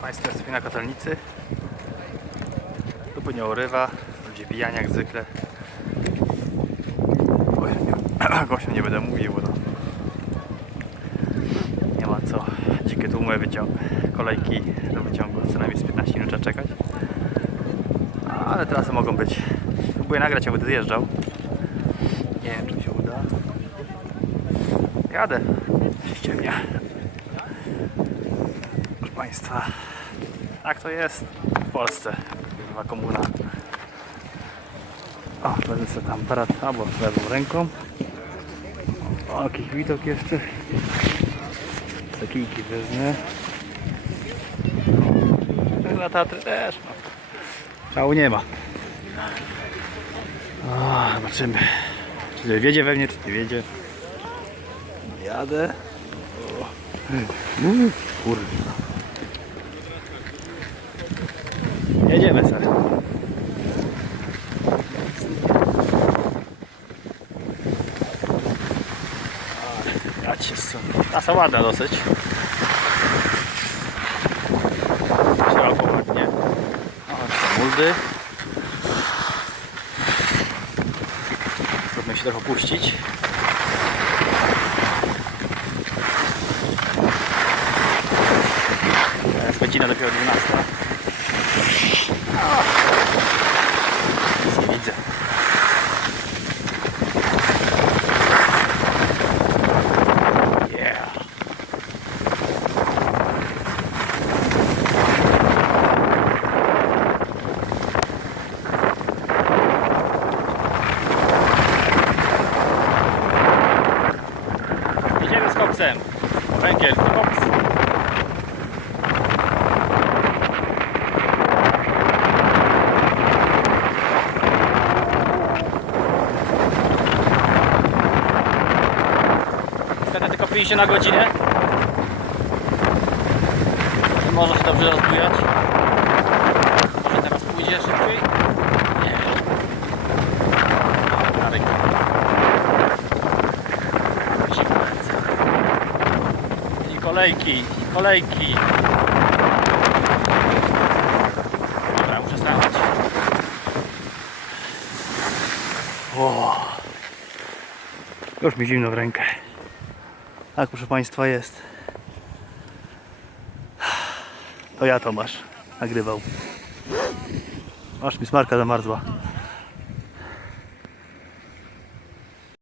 Państwo jest na kotolnicy. Tu nie urywa, ludzie pijani jak zwykle. Głośno nie będę mówił, bo to nie ma co. Dzikie tłumy wyciąg, kolejki do wyciągu co najmniej z 15 minut trzeba czekać. Ale trasy mogą być. Próbuję nagrać, jak będę zjeżdżał. Nie wiem, czy mi się uda. Jadę. Ściemnia. Proszę Państwa, tak to jest w Polsce. Chyba komuna. O, będę sobie tam aparat albo lewą ręką. O, jakiś widok jeszcze. Takiki wezmę. No, na Tatry też. No. Szału nie ma. O, zobaczymy. Czy wiedzie we mnie, czy nie wiedzie. Jadę. Kurwa. Jedziemy sobie. Ja cię Trasa ładna dosyć. Szeroko ładnie. O, są muldy. Trudno się trochę opuścić. Godzina dopiero 12. O! Nic nie widzę. Yeah. Jedziemy z koksem. Węgiel, koks. Niestety tylko 50 na godzinę. Nie może się dobrze rozbujać. Może teraz pójdzie szybciej? Nie. Ręce. I kolejki, i kolejki. Dobra, muszę stanąć. O. Już mi zimno w rękę. Tak, proszę Państwa, jest. To ja Tomasz nagrywał. Aż mi smarka zamarzła.